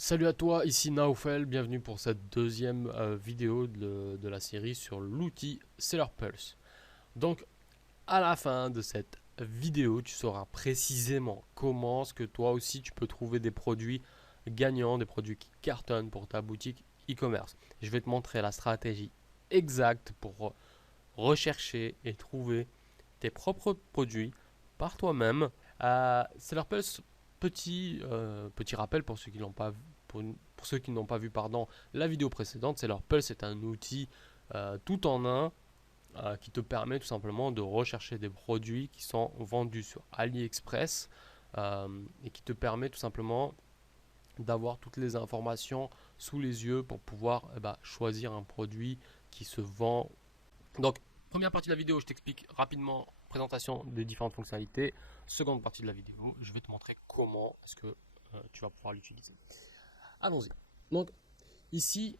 Salut à toi, ici Naofel, bienvenue pour cette deuxième vidéo de la série sur l'outil Seller Pulse. Donc à la fin de cette vidéo, tu sauras précisément comment est-ce que toi aussi tu peux trouver des produits gagnants, des produits qui cartonnent pour ta boutique e-commerce. Je vais te montrer la stratégie exacte pour rechercher et trouver tes propres produits par toi-même. Seller Pulse, petit rappel pour ceux qui n'ont pas pour ceux qui n'ont pas vu la vidéo précédente, Seller Pulse est un outil tout en un qui te permet tout simplement de rechercher des produits qui sont vendus sur AliExpress et qui te permet tout simplement d'avoir toutes les informations sous les yeux pour pouvoir choisir un produit qui se vend. Donc, première partie de la vidéo, je t'explique rapidement présentation des différentes fonctionnalités. Seconde partie de la vidéo, je vais te montrer comment est-ce que tu vas pouvoir l'utiliser. Allons-y. Donc, ici,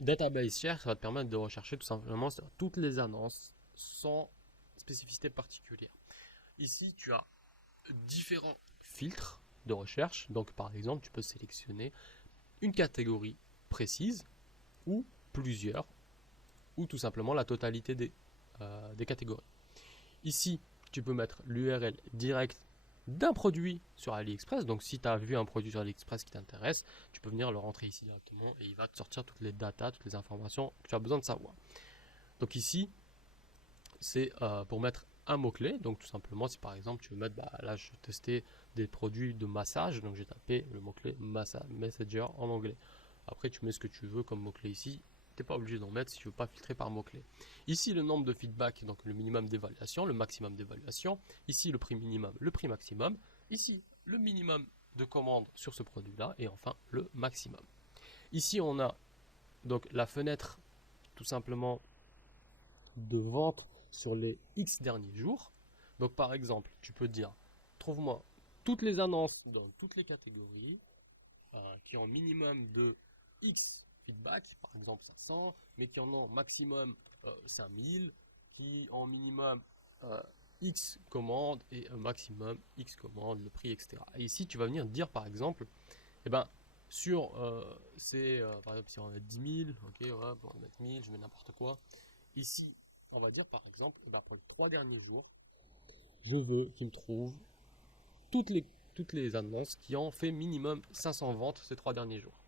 Database Share, ça va te permettre de rechercher tout simplement toutes les annonces sans spécificité particulière. Ici, tu as différents filtres de recherche. Donc, par exemple, tu peux sélectionner une catégorie précise ou plusieurs, ou tout simplement la totalité des catégories. Ici, tu peux mettre l'URL direct d'un produit sur AliExpress. Donc, si tu as vu un produit sur AliExpress qui t'intéresse, tu peux venir le rentrer ici directement et il va te sortir toutes les datas, toutes les informations que tu as besoin de savoir. Donc, ici, c'est pour mettre un mot-clé. Donc, tout simplement, si par exemple, tu veux mettre, là, je vais tester des produits de massage. Donc, j'ai tapé le mot-clé Messenger en anglais. Après, tu mets ce que tu veux comme mot-clé ici. Tu n'es pas obligé d'en mettre si tu ne veux pas filtrer par mot-clé. Ici, le nombre de feedback, donc le minimum d'évaluation, le maximum d'évaluation. Ici, le prix minimum, le prix maximum. Ici, le minimum de commandes sur ce produit-là. Et enfin, le maximum. Ici, on a donc la fenêtre tout simplement de vente sur les X derniers jours. Donc, par exemple, tu peux dire, trouve-moi toutes les annonces dans toutes les catégories qui ont minimum de X feedback, par exemple 500, mais qui en ont maximum 5000, qui ont minimum euh, X commandes et un maximum X commandes, le prix, etc. Et ici, tu vas venir dire, par exemple, eh ben, sur par exemple, si on met 10 000, ok, ouais, on va mettre 1000, je mets n'importe quoi. Ici, on va dire, par exemple, eh ben, pour les 3 derniers jours, je veux qu'il trouve toutes les, toutes les annonces qui ont fait minimum 500 ventes ces 3 derniers jours.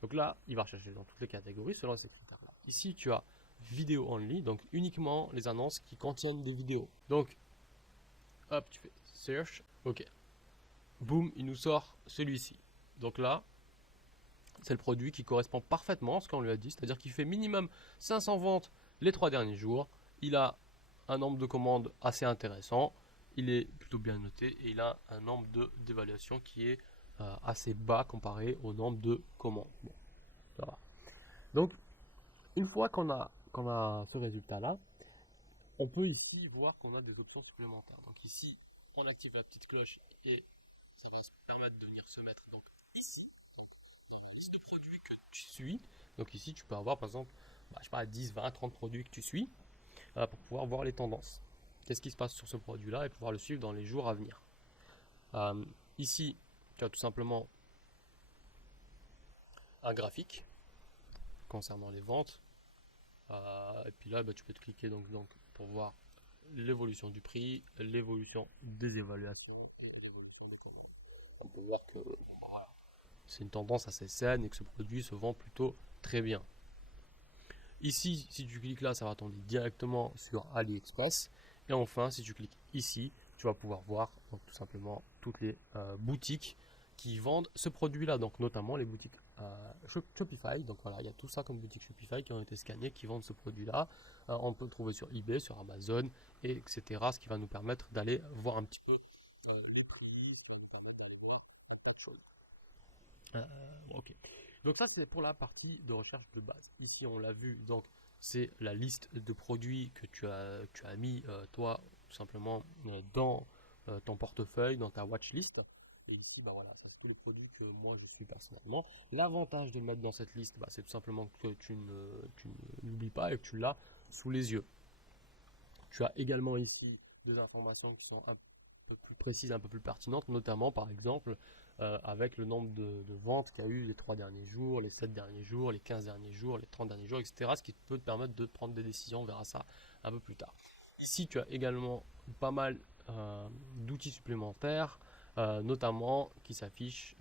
Donc là, il va rechercher dans toutes les catégories selon ces critères-là. Ici, tu as vidéo only, donc uniquement les annonces qui contiennent des vidéos. Donc, hop, tu fais search, ok. Boum, il nous sort celui-ci. Donc là, c'est le produit qui correspond parfaitement à ce qu'on lui a dit, c'est-à-dire qu'il fait minimum 500 ventes les 3 derniers jours. Il a un nombre de commandes assez intéressant, il est plutôt bien noté et il a un nombre d'évaluation qui est assez bas comparé au nombre de commandes. Bon, ça va. Donc, une fois qu'on a ce résultat-là, on peut ici voir qu'on a des options supplémentaires. Donc ici, on active la petite cloche et ça va se permettre de venir se mettre donc ici, dans la liste de produits que tu suis. Donc ici, tu peux avoir par exemple, je sais pas, 10, 20, 30 produits que tu suis pour pouvoir voir les tendances. Qu'est-ce qui se passe sur ce produit-là et pouvoir le suivre dans les jours à venir. Euh, Ici, tu as tout simplement un graphique concernant les ventes. Et puis là, tu peux te cliquer donc pour voir l'évolution du prix, l'évolution des évaluations et l'évolution des commandes. On peut voir que voilà, c'est une tendance assez saine et que ce produit se vend plutôt très bien. Ici, si tu cliques là, ça va t'emmener directement sur AliExpress. Et enfin, si tu cliques ici, tu vas pouvoir voir donc, tout simplement toutes les boutiques qui vendent ce produit-là, donc notamment les boutiques Shopify. Donc voilà, il y a tout ça comme boutiques Shopify qui ont été scannées, qui vendent ce produit-là. On peut le trouver sur eBay, sur Amazon, et etc. Ce qui va nous permettre d'aller voir un petit peu les prix, ce qui nous permet d'aller voir un tas de choses. Ok. Donc ça c'est pour la partie de recherche de base. Ici on l'a vu, donc c'est la liste de produits que tu as mis toi tout simplement dans ton portefeuille, dans ta watchlist. Et ici voilà, ça c'est tous les produits que moi je suis personnellement. L'avantage de le mettre dans cette liste, c'est tout simplement que tu ne l'oublies pas et que tu l'as sous les yeux. Tu as également ici des informations qui sont peu plus précises, un peu plus pertinentes, notamment par exemple avec le nombre de ventes qu'il y a eu les 3 derniers jours, les 7 derniers jours, les 15 derniers jours, les 30 derniers jours, etc. Ce qui peut te permettre de prendre des décisions, on verra ça un peu plus tard. Ici, tu as également pas mal d'outils supplémentaires, notamment qui s'affichent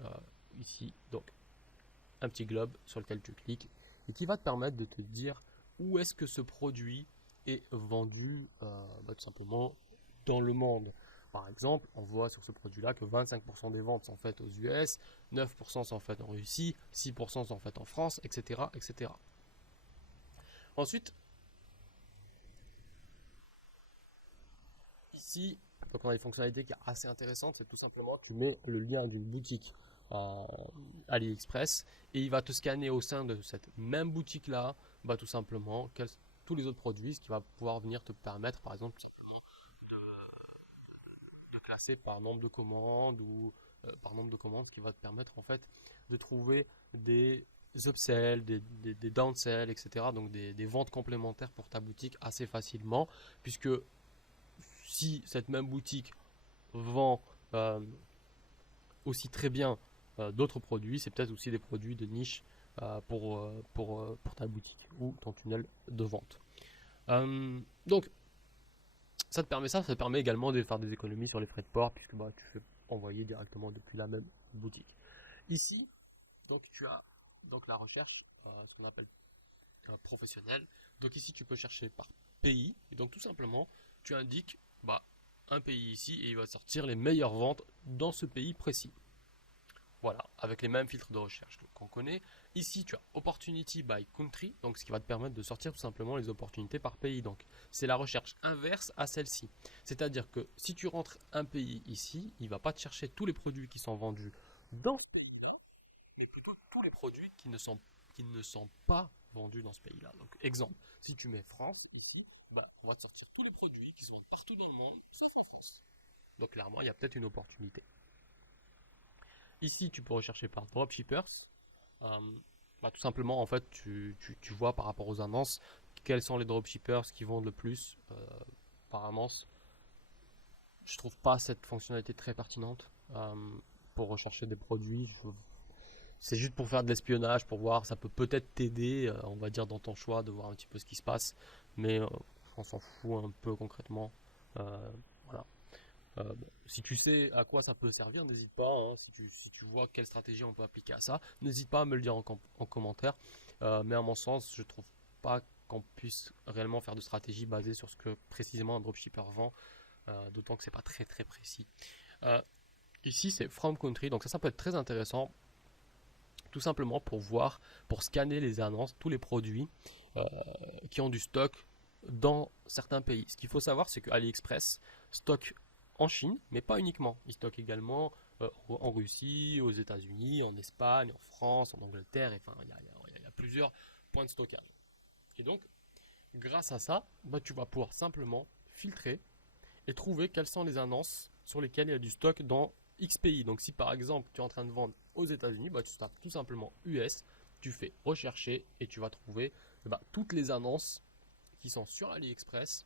ici. Donc, un petit globe sur lequel tu cliques et qui va te permettre de te dire où est-ce que ce produit est vendu tout simplement dans le monde. Par exemple, on voit sur ce produit-là que 25% des ventes sont faites aux US, 9% sont faites en Russie, 6% sont faites en France, etc., etc. Ensuite, ici, donc on a une fonctionnalité qui est assez intéressante, c'est tout simplement tu mets le lien d'une boutique AliExpress et il va te scanner au sein de cette même boutique là, tout simplement tous les autres produits, ce qui va pouvoir venir te permettre par exemple tout simplement de classer par nombre de commandes ou par nombre de commandes, ce qui va te permettre en fait de trouver des upsells, des downsells, etc. Donc des ventes complémentaires pour ta boutique assez facilement, puisque si cette même boutique vend aussi très bien d'autres produits, c'est peut-être aussi des produits de niche pour ta boutique ou ton tunnel de vente. Donc, ça te permet également de faire des économies sur les frais de port puisque tu fais envoyer directement depuis la même boutique. Ici, donc tu as donc la recherche, ce qu'on appelle professionnelle. Donc ici, tu peux chercher par pays et donc tout simplement, tu indiques un pays ici et il va sortir les meilleures ventes dans ce pays précis. Voilà, avec les mêmes filtres de recherche qu'on connaît. Ici, tu as Opportunity by Country, donc ce qui va te permettre de sortir tout simplement les opportunités par pays. Donc, c'est la recherche inverse à celle-ci. C'est-à-dire que si tu rentres un pays ici, il ne va pas te chercher tous les produits qui sont vendus dans ce pays-là, mais plutôt tous les produits qui ne sont pas vendus dans ce pays-là. Donc, exemple, si tu mets France ici, on va te sortir tous les produits qui sont partout dans le monde, sauf en France. Donc, clairement, il y a peut-être une opportunité. Ici, tu peux rechercher par dropshippers. Euh, tout simplement, en fait, tu vois par rapport aux annonces quels sont les dropshippers qui vendent le plus par annonce. Je trouve pas cette fonctionnalité très pertinente pour rechercher des produits. C'est juste pour faire de l'espionnage, pour voir. Ça peut peut-être t'aider, on va dire, dans ton choix de voir un petit peu ce qui se passe. Mais on s'en fout un peu concrètement. Voilà. Si tu sais à quoi ça peut servir, n'hésite pas, hein. Si tu vois quelle stratégie on peut appliquer à ça, n'hésite pas à me le dire en commentaire. Mais à mon sens, je trouve pas qu'on puisse réellement faire de stratégie basée sur ce que précisément un dropshipper vend, d'autant que c'est pas très très précis. Euh, Ici, c'est From Country, donc ça peut être très intéressant, tout simplement pour voir, pour scanner les annonces, tous les produits euh, qui ont du stock dans certains pays. Ce qu'il faut savoir, c'est que AliExpress stocke en Chine, mais pas uniquement. Il stocke également en Russie, aux États-Unis, en Espagne, en France, en Angleterre. Enfin, il y a plusieurs points de stockage. Et donc, grâce à ça, tu vas pouvoir simplement filtrer et trouver quelles sont les annonces sur lesquelles il y a du stock dans X pays. Donc si par exemple tu es en train de vendre aux États-Unis, tu tapes tout simplement US, tu fais rechercher et tu vas trouver toutes les annonces qui sont sur AliExpress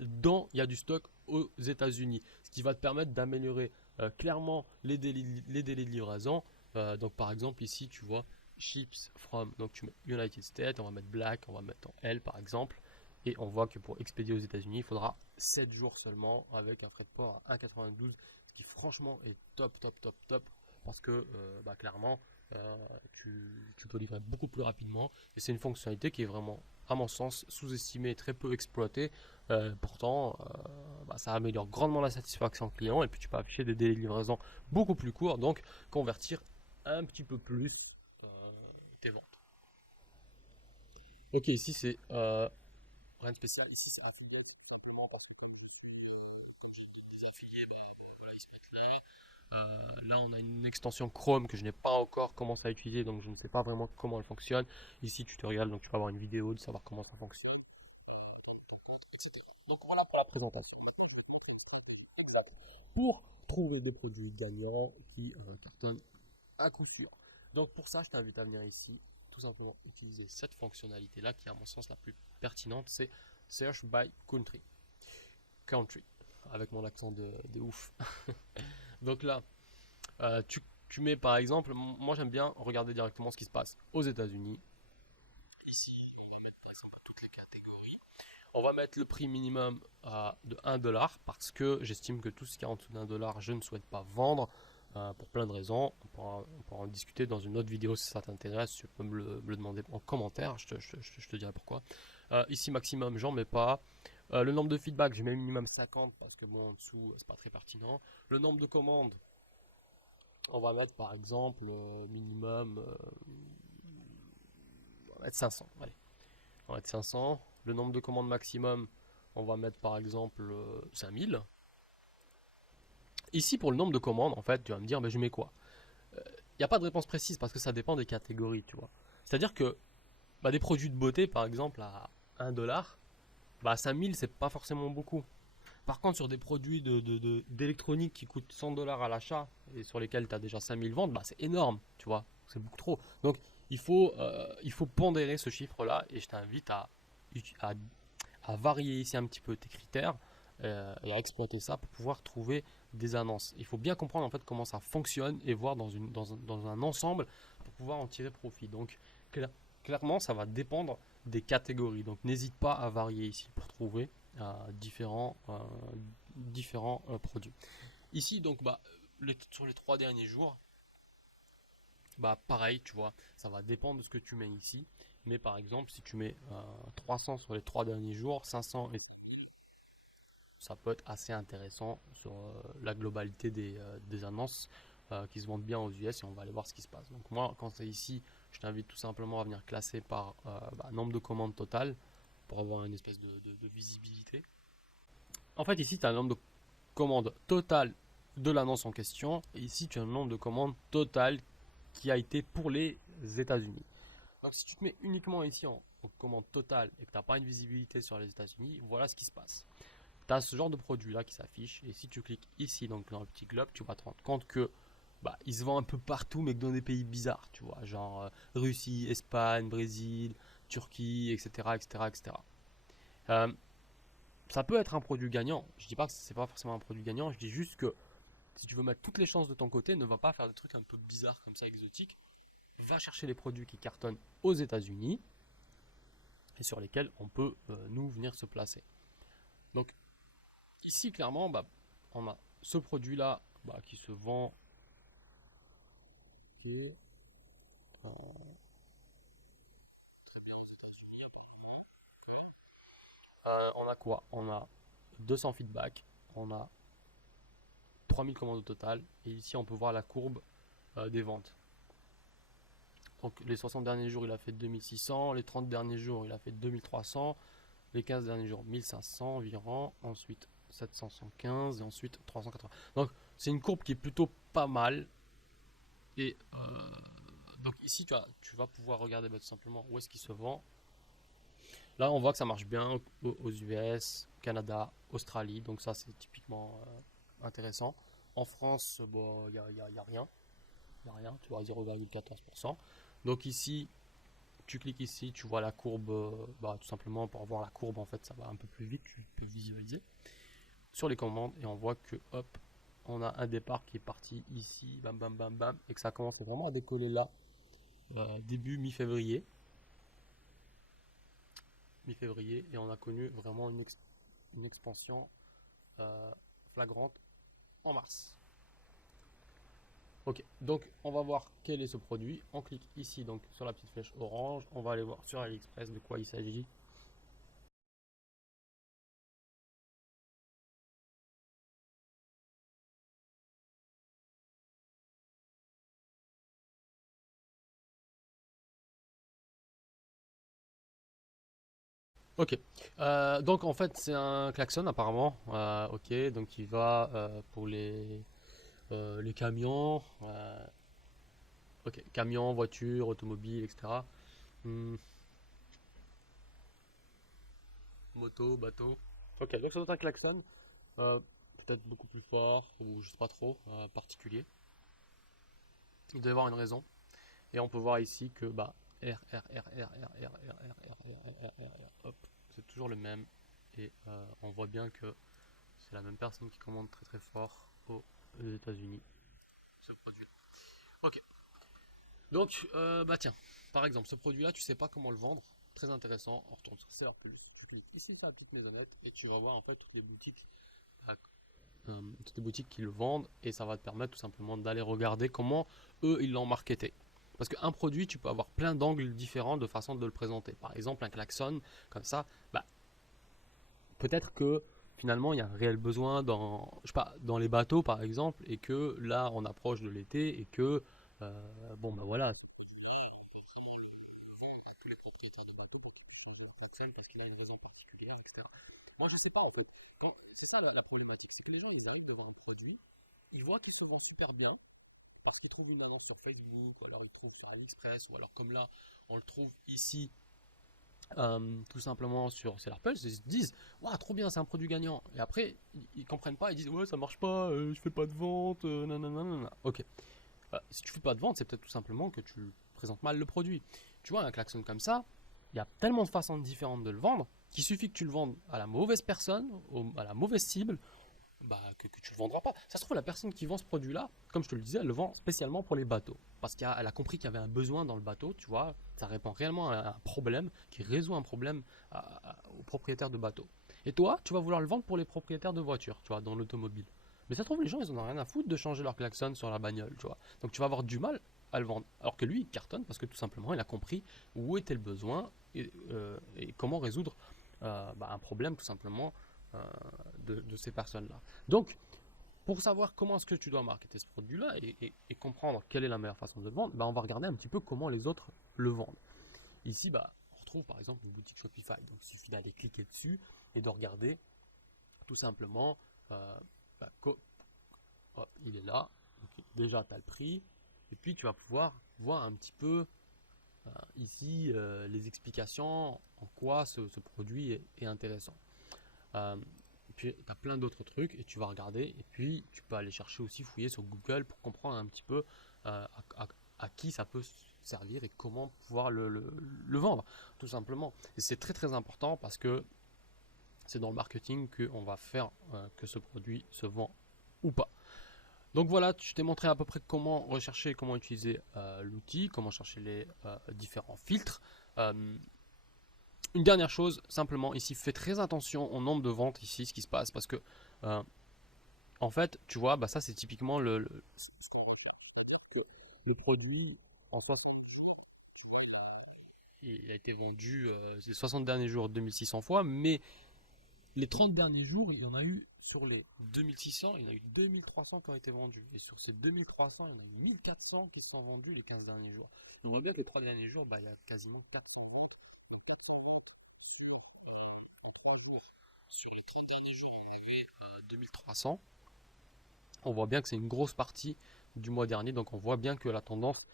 dont il y a du stock aux États-Unis, ce qui va te permettre d'améliorer clairement les délais de livraison. Donc par exemple ici tu vois ships from, donc tu mets United States, on va mettre black, on va mettre en L par exemple, et on voit que pour expédier aux États-Unis il faudra 7 jours seulement avec un frais de port à 1,92, ce qui franchement est top top top top, parce que clairement tu peux livrer beaucoup plus rapidement et c'est une fonctionnalité qui est vraiment à mon sens sous-estimée et très peu exploitée. Pourtant, ça améliore grandement la satisfaction client et puis tu peux afficher des délais de livraison beaucoup plus courts, donc convertir un petit peu plus tes ventes. Ok, ici c'est rien de spécial. Ici c'est affiliate. Quand j'ai des affiliés, voilà, ils se mettent là. Là, on a une extension Chrome que je n'ai pas encore commencé à utiliser, donc je ne sais pas vraiment comment elle fonctionne. Ici, tutoriel, donc tu vas avoir une vidéo de savoir comment ça fonctionne, etc. Donc voilà pour la présentation. Pour trouver des produits gagnants qui cartonnent à coup sûr. Donc pour ça, je t'invite à venir ici, tout simplement utiliser cette fonctionnalité-là qui est à mon sens la plus pertinente, c'est Search by Country. Country. avec mon accent de ouf. Donc là, tu mets par exemple, moi j'aime bien regarder directement ce qui se passe aux États-Unis. Ici, on va mettre par exemple toutes les catégories. On va mettre le prix minimum de 1 dollar parce que j'estime que tout ce qui est en dessous d'1 dollar, je ne souhaite pas vendre pour plein de raisons. On pourra en discuter dans une autre vidéo si ça t'intéresse. Tu peux me le demander en commentaire, je te dirai pourquoi. Ici, maximum, j'en mets pas. Le nombre de feedback, je mets minimum 50 parce que bon, en dessous, c'est pas très pertinent. Le nombre de commandes, on va mettre par exemple minimum, on va mettre 500. Allez, on va mettre 500. Le nombre de commandes maximum, on va mettre par exemple 5000. Ici, pour le nombre de commandes, en fait, tu vas me dire, mais je mets quoi? Il n'y a pas de réponse précise parce que ça dépend des catégories, tu vois. C'est-à-dire que bah, des produits de beauté, par exemple, à 1 dollar, bah 5000, c'est pas forcément beaucoup. Par contre, sur des produits d'électronique qui coûtent 100 dollars à l'achat et sur lesquels tu as déjà 5000 ventes, bah, c'est énorme, tu vois. C'est beaucoup trop. Donc, il faut pondérer ce chiffre-là et je t'invite à, à varier ici un petit peu tes critères et à exploiter ça pour pouvoir trouver des annonces. Il faut bien comprendre en fait comment ça fonctionne et voir dans un ensemble pour pouvoir en tirer profit. Donc, clairement, ça va dépendre des catégories. Donc, n'hésite pas à varier ici pour trouver différents produits. Ici, donc, bah, sur les 3 derniers jours, bah, pareil, tu vois, ça va dépendre de ce que tu mets ici. Mais par exemple, si tu mets 300 sur les 3 derniers jours, 500, et ça peut être assez intéressant sur la globalité des annonces qui se vendent bien aux US et on va aller voir ce qui se passe. Donc moi, quand c'est ici, je t'invite tout simplement à venir classer par nombre de commandes totales pour avoir une espèce de visibilité. En fait, ici, tu as un nombre de commandes totales de l'annonce en question. Et ici, tu as un nombre de commandes totales qui a été pour les États-Unis. Donc, si tu te mets uniquement ici en commande totale et que tu n'as pas une visibilité sur les États-Unis, voilà ce qui se passe. Tu as ce genre de produit là qui s'affiche. Et si tu cliques ici, donc dans le petit globe, tu vas te rendre compte que bah, il se vend un peu partout, mais que dans des pays bizarres, tu vois, genre Russie, Espagne, Brésil, Turquie, etc., etc., etc. Ça peut être un produit gagnant. Je dis pas que c'est pas forcément un produit gagnant. Je dis juste que si tu veux mettre toutes les chances de ton côté, ne va pas faire des trucs un peu bizarres comme ça, exotiques. Va chercher les produits qui cartonnent aux États-Unis et sur lesquels on peut nous venir se placer. Donc ici clairement, bah, on a ce produit-là bah, qui se vend en- on a quoi? On a 200 feedbacks, on a 3000 commandes au total et ici on peut voir la courbe des ventes. Donc les 60 derniers jours, il a fait 2600, les 30 derniers jours, il a fait 2300, les 15 derniers jours, 1500 environ, ensuite 775 et ensuite 380. Donc c'est une courbe qui est plutôt pas mal. Et donc ici, tu vas pouvoir regarder tout simplement où est-ce qu'il se vend. Là, on voit que ça marche bien aux US, Canada, Australie. Donc ça, c'est typiquement intéressant. En France, bon, il n'y a, y a rien. Il n'y a rien, tu vois, 0,14%. Donc ici, tu cliques ici, tu vois la courbe, bah, tout simplement pour voir la courbe, en fait, ça va un peu plus vite, tu peux visualiser sur les commandes et on voit que hop, on a un départ qui est parti ici, bam bam bam bam, et que ça commence vraiment à décoller là, début mi-février, et on a connu vraiment une expansion euh, flagrante en mars. Ok, donc on va voir quel est ce produit. On clique ici donc sur la petite flèche orange. On va aller voir sur AliExpress de quoi il s'agit. Ok, donc en fait c'est un klaxon apparemment. Ok, donc il va pour les camions. Ok, camions, voitures, automobiles, etc. Hmm, moto, bateau. Ok, donc ça doit être un klaxon. euh, Peut-être beaucoup plus fort ou je sais pas trop particulier. Il doit y avoir une raison. Et on peut voir ici que bah R, R, R, R, R, R, R, R, R, R, R, R, R, hop, c'est toujours le même. Et on voit bien que c'est la même personne qui commande très très fort aux États-Unis ce produit. Ok. Donc, bah tiens, par exemple, ce produit-là, tu sais pas comment le vendre. Très intéressant. On retourne sur Seller Plus. Tu cliques ici sur la petite maisonnette et tu vas voir en fait toutes les boutiques qui le vendent et ça va te permettre tout simplement d'aller regarder comment eux ils l'ont marketé. Parce qu'un produit, tu peux avoir plein d'angles différents de façon de le présenter. Par exemple, un klaxon, comme ça, bah, peut-être que finalement il y a un réel besoin dans, je sais pas, dans les bateaux par exemple, et que là on approche de l'été et que, bon bah voilà, tous les propriétaires de bateaux pour qu'ils changent de klaxon parce qu'il a une raison particulière, etc. Moi je sais pas en fait. C'est ça la problématique, c'est que les gens ils arrivent devant le produit, ils voient qu'il se vend super bien, parce qu'ils trouvent une annonce sur Facebook, ou alors ils le trouvent sur AliExpress, ou alors comme là, on le trouve ici, tout simplement sur Seller Pulse, ils se disent, waouh, trop bien, c'est un produit gagnant. Et après, ils comprennent pas, ils disent, ouais, ça marche pas, je fais pas de vente, nanana. Ok. Si tu fais pas de vente, c'est peut-être tout simplement que tu présentes mal le produit. Tu vois, un klaxon comme ça, il y a tellement de façons différentes de le vendre qu'il suffit que tu le vendes à la mauvaise personne, à la mauvaise cible, bah, que tu ne le vendras pas. Ça se trouve, la personne qui vend ce produit-là, comme je te le disais, elle le vend spécialement pour les bateaux. Parce qu'elle a compris qu'il y avait un besoin dans le bateau, tu vois. Ça répond réellement à un problème, qui résout un problème aux propriétaires de bateaux. Et toi, tu vas vouloir le vendre pour les propriétaires de voitures, tu vois, dans l'automobile. Mais ça se trouve, les gens, ils en ont rien à foutre de changer leur klaxon sur la bagnole, tu vois. Donc tu vas avoir du mal à le vendre. Alors que lui, il cartonne parce que tout simplement, il a compris où était le besoin et comment résoudre bah, un problème, tout simplement, euh, de ces personnes-là. Donc, pour savoir comment est-ce que tu dois marketer ce produit-là et comprendre quelle est la meilleure façon de le vendre, bah, on va regarder un petit peu comment les autres le vendent. Ici, bah, on retrouve par exemple une boutique Shopify. Donc, il suffit d'aller cliquer dessus et de regarder tout simplement. euh, bah, hop, il est là. Donc, déjà, tu as le prix. Et puis, tu vas pouvoir voir un petit peu ici les explications en quoi ce produit est intéressant. Euh, et puis, tu as plein d'autres trucs et tu vas regarder. Et puis, tu peux aller chercher aussi, fouiller sur Google pour comprendre un petit peu à qui ça peut servir et comment pouvoir le vendre, tout simplement. Et c'est très très important parce que c'est dans le marketing qu'on va faire que ce produit se vend ou pas. Donc voilà, je t'ai montré à peu près comment rechercher, comment utiliser l'outil, comment chercher les différents filtres. Euh, une dernière chose, simplement ici, fais très attention au nombre de ventes ici, ce qui se passe, parce que euh, en fait, tu vois, bah ça c'est typiquement ce qu'on va faire. Le produit en 60 jours, il a été vendu les 60 derniers jours 2600 fois, mais les 30 derniers jours, il y en a eu sur les 2600, il y en a eu 2300 qui ont été vendus. Et sur ces 2300, il y en a eu 1400 qui se sont vendus les 15 derniers jours. On voit bien que les 3 derniers jours, bah, il y a quasiment 400 ventes. Donc 400 ventes en 3 jours. Sur les 30 derniers jours, on avait 2300. On voit bien que c'est une grosse partie du mois dernier. Donc on voit bien que la tendance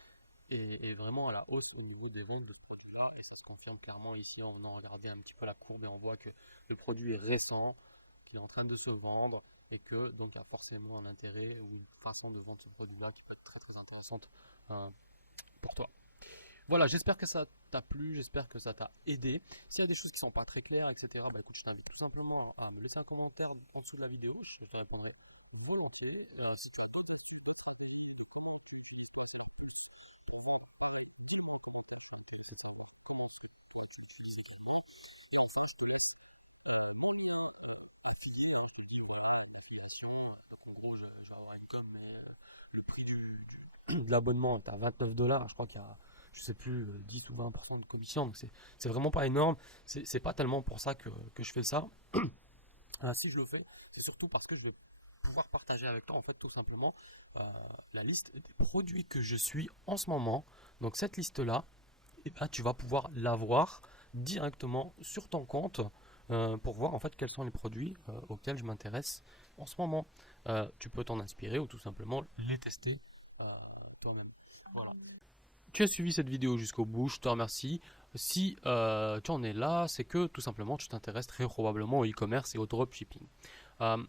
est vraiment à la hausse au niveau des ventes de produits. Et ça se confirme clairement ici en venant regarder un petit peu la courbe et on voit que le produit est récent, qu'il est en train de se vendre et que donc il y a forcément un intérêt ou une façon de vendre ce produit-là qui peut être très très intéressante euh, pour toi. Voilà, j'espère que ça t'a plu, j'espère que ça t'a aidé. S'il y a des choses qui sont pas très claires, etc., bah écoute, je t'invite tout simplement à me laisser un commentaire en dessous de la vidéo, je te répondrai volontiers. Si tu as de l'abonnement est à 29 $, je crois qu'il y a, je sais plus, 10 ou 20% de commission, donc c'est vraiment pas énorme. C'est pas tellement pour ça que je fais ça. Si je le fais, c'est surtout parce que je vais pouvoir partager avec toi, en fait, tout simplement, euh, la liste des produits que je suis en ce moment. Donc, cette liste-là, eh ben, tu vas pouvoir l'avoir directement sur ton compte pour voir en fait quels sont les produits auxquels je m'intéresse en ce moment. Tu peux t'en inspirer ou tout simplement les tester euh, toi-même. Voilà. Tu as suivi cette vidéo jusqu'au bout, je te remercie. Si tu en es là, c'est que tout simplement tu t'intéresses très probablement au e-commerce et au dropshipping. Euh,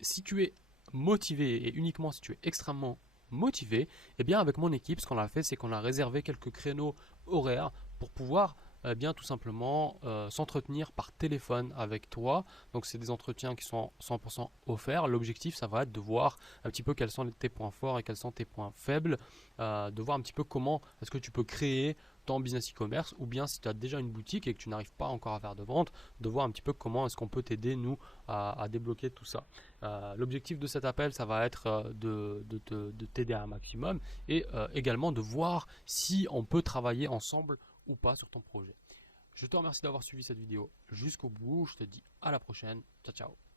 si tu es motivé et uniquement si tu es extrêmement motivé, eh bien avec mon équipe, ce qu'on a fait, c'est qu'on a réservé quelques créneaux horaires pour pouvoir eh bien tout simplement s'entretenir par téléphone avec toi. Donc c'est des entretiens qui sont 100% offerts. L'objectif, ça va être de voir un petit peu quels sont tes points forts et quels sont tes points faibles, de voir un petit peu comment est-ce que tu peux créer ton business e-commerce, ou bien si tu as déjà une boutique et que tu n'arrives pas encore à faire de vente, de voir un petit peu comment est-ce qu'on peut t'aider nous à débloquer tout ça. L'objectif de cet appel, ça va être de t'aider un maximum et également de voir si on peut travailler ensemble ou pas sur ton projet. Je te remercie d'avoir suivi cette vidéo jusqu'au bout. Je te dis à la prochaine. Ciao, ciao.